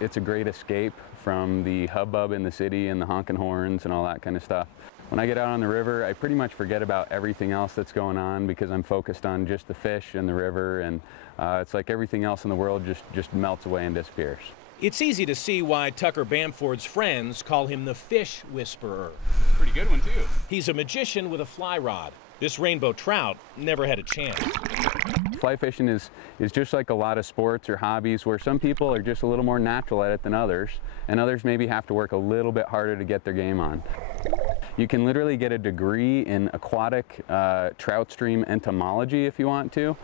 it's a great escape from the hubbub in the city and the honking horns and all that kind of stuff. When I get out on the river, I pretty much forget about everything else that's going on because I'm focused on just the fish and the river, and it's like everything else in the world just melts away and disappears. It's easy to see why Tucker Bamford's friends call him the fish whisperer. Pretty good one, too. He's a magician with a fly rod. This rainbow trout never had a chance. Fly fishing is just like a lot of sports or hobbies where some people are just a little more natural at it than others, and others maybe have to work a little bit harder to get their game on. You can literally get a degree in aquatic trout stream entomology if you want to,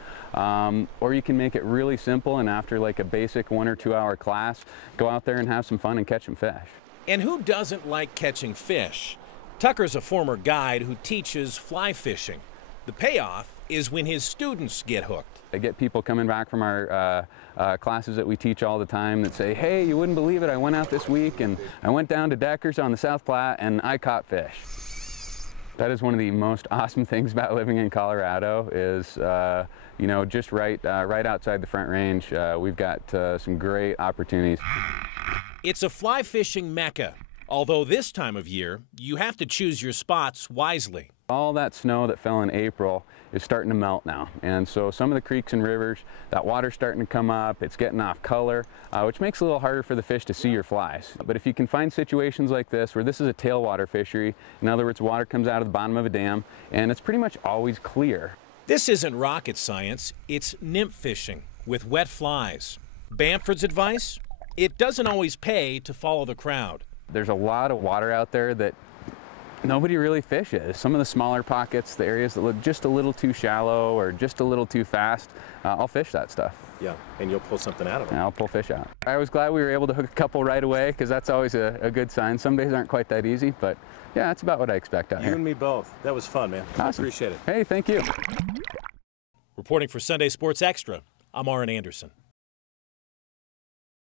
or you can make it really simple and after like a basic 1 or 2 hour class, go out there and have some fun and catch some fish. And who doesn't like catching fish? Tucker's a former guide who teaches fly fishing. The payoff is when his students get hooked. I get people coming back from our classes that we teach all the time that say, hey, you wouldn't believe it, I went out this week and I went down to Deckers on the South Platte and I caught fish. That is one of the most awesome things about living in Colorado is, you know, just right outside the Front Range, we've got some great opportunities. It's a fly fishing mecca, although this time of year, you have to choose your spots wisely. All that snow that fell in April is starting to melt now, and so some of the creeks and rivers, that water's starting to come up, it's getting off color, which makes it a little harder for the fish to see your flies. But if you can find situations like this, where this is a tailwater fishery, in other words, water comes out of the bottom of a dam, and it's pretty much always clear. This isn't rocket science, it's nymph fishing with wet flies. Bamford's advice? It doesn't always pay to follow the crowd. There's a lot of water out there that nobody really fishes. Some of the smaller pockets, the areas that look just a little too shallow or just a little too fast, I'll fish that stuff. Yeah, and you'll pull something out of it. And I'll pull fish out. I was glad we were able to hook a couple right away because that's always a good sign. Some days aren't quite that easy, but yeah, that's about what I expect out here. You and me both. That was fun, man. Awesome. I appreciate it. Hey, thank you. Reporting for Sunday Sports Extra, I'm Aaron Anderson.